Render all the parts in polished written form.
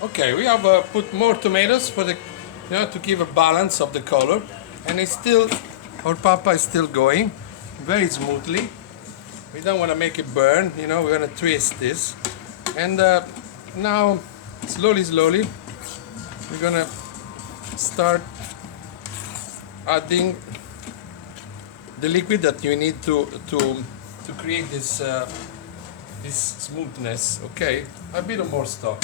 Okay, we have put more tomatoes for the, to give a balance of the color, and it's still, our papa is still going very smoothly. We don't want to make it burn, we're going to twist this, and now slowly we're going to start adding the liquid that you need to create this this smoothness. Okay, a bit of more stock.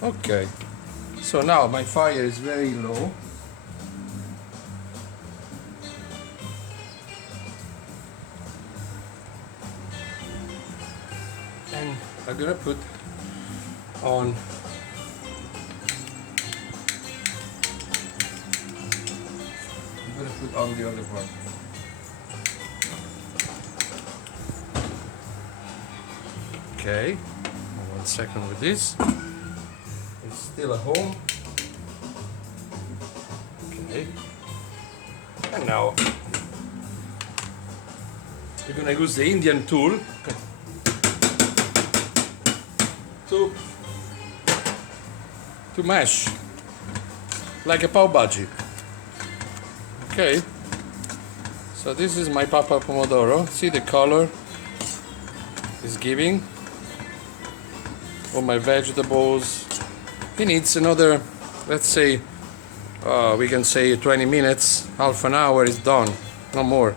Okay, so now my fire is very low. And I'm gonna put on the olive oil. Okay, 1 second with this. It's still at home. Okay, and now we're gonna use the Indian tool to mash like a pav bhaji. Okay, so this is my papa pomodoro. See the color is giving. All my vegetables. He needs another, let's say, we can say 20 minutes, half an hour is done, no more.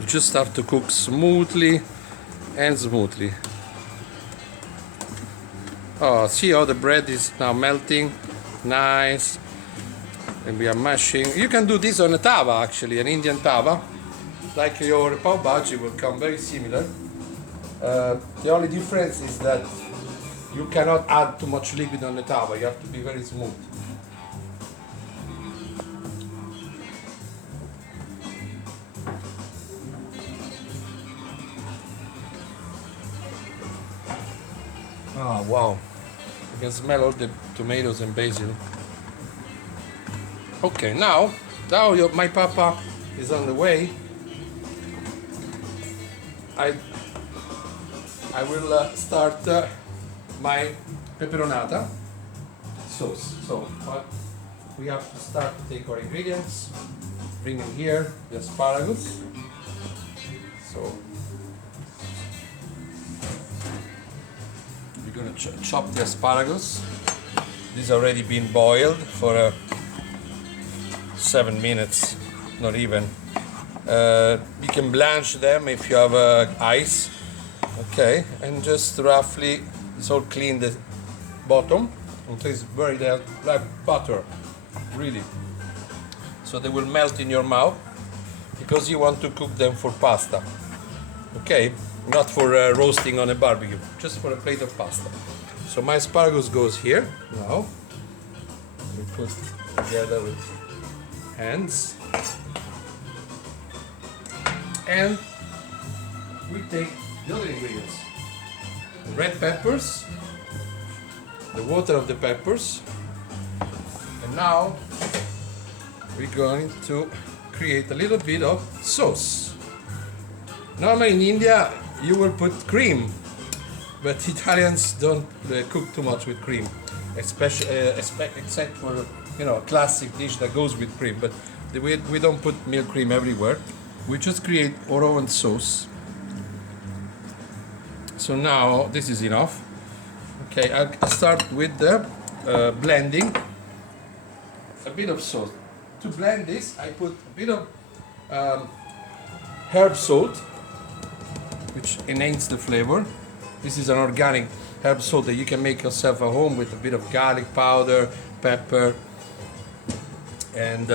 You just have to cook smoothly and smoothly. Oh, see how the bread is now melting, nice. And we are mashing. You can do this on a tava, actually, an Indian tava, like your pav bhaji will come very similar. The only difference is that you cannot add too much liquid on the tava. You have to be very smooth. Oh wow, you can smell all the tomatoes and basil. Okay, now my papa is on the way. I will start my peperonata sauce. So we have to start to take our ingredients, bring in here the asparagus. So we're gonna chop the asparagus. This already been boiled for 7 minutes, not even. You can blanch them if you have ice. Okay, and just roughly so clean the bottom until it's very like butter, really. So they will melt in your mouth because you want to cook them for pasta. Okay, not for roasting on a barbecue, just for a plate of pasta. So my asparagus goes here now. We put together with hands, and we take the other ingredients: the red peppers, the water of the peppers, and now we're going to create a little bit of sauce. Normally in India you will put cream, but Italians don't cook too much with cream, especially except for a classic dish that goes with cream. But we don't put milk cream everywhere. We just create our own sauce. So now this is enough. Okay, I'll start with the blending. A bit of salt. To blend this, I put a bit of herb salt, which enhances the flavor. This is an organic herb salt that you can make yourself at home with a bit of garlic powder, pepper, and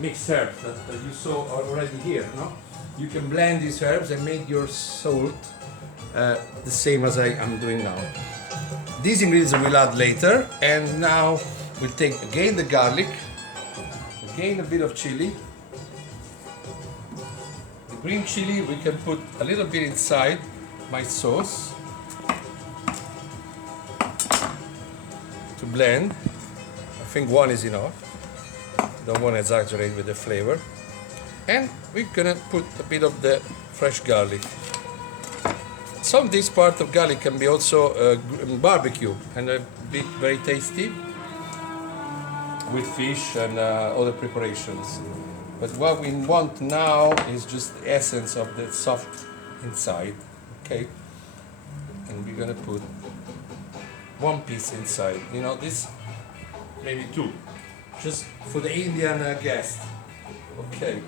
mixed herbs that you saw already here. No, you can blend these herbs and make your salt the same as I am doing now. These ingredients we'll add later, and now we'll take again the garlic, again a bit of chili. The green chili we can put a little bit inside my sauce to blend. I think one is enough. Don't want to exaggerate with the flavor. And we're gonna put a bit of the fresh garlic. Some of this part of garlic can be also barbecue and be very tasty with fish and other preparations. But what we want now is just the essence of the soft inside, okay? And we're gonna put one piece inside. You know, this maybe two, just for the Indian guest. Okay,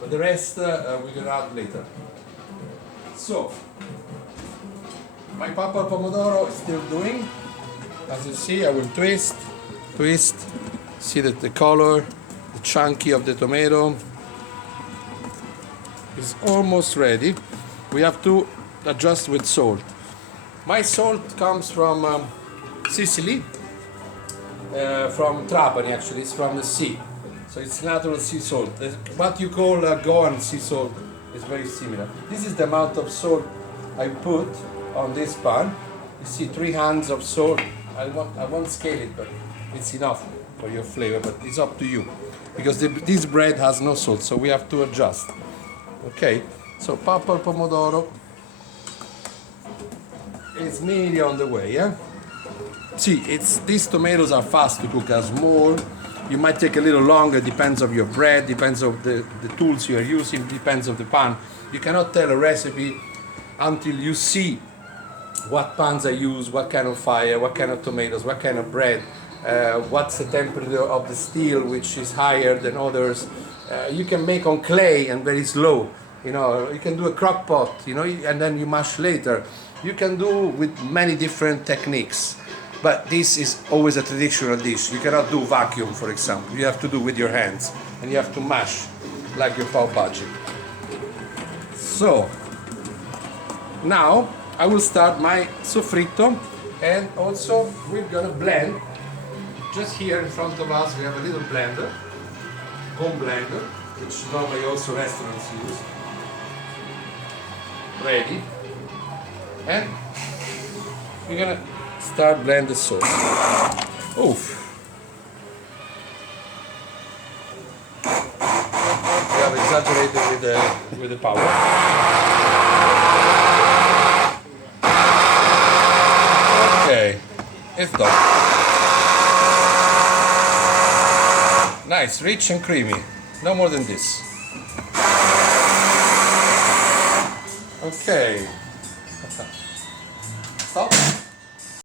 but the rest we're gonna add later. So, my papa pomodoro is still doing. As you see, I will twist. See that the color, the chunky of the tomato is almost ready. We have to adjust with salt. My salt comes from Sicily, from Trapani actually, it's from the sea. So it's natural sea salt. What you call Goan sea salt is very similar. This is the amount of salt I put on this pan. You see 3 hands of salt. I won't scale it, but it's enough for your flavor, but it's up to you. Because this bread has no salt, so we have to adjust. Okay, so purple pomodoro is nearly on the way, yeah? See, these tomatoes are fast to cook. As more, you might take a little longer, depends on your bread, depends on the tools you are using, depends on the pan. You cannot tell a recipe until you see what pans I use, what kind of fire, what kind of tomatoes, what kind of bread, what's the temperature of the steel, which is higher than others. You can make on clay and very slow. You know, you can do a crock pot, you know, and then you mash later. You can do with many different techniques. But this is always a traditional dish. You cannot do vacuum, for example. You have to do with your hands, and you have to mash like your pav bhaji. So now I will start my soffritto, and also we're gonna blend. Just here in front of us we have a little blender, home blender, which normally also restaurants use. Ready, and we're gonna start blend the sauce. Oof. We have exaggerated with the power. Okay, it's done. Nice, rich and creamy. No more than this. Okay. Stop.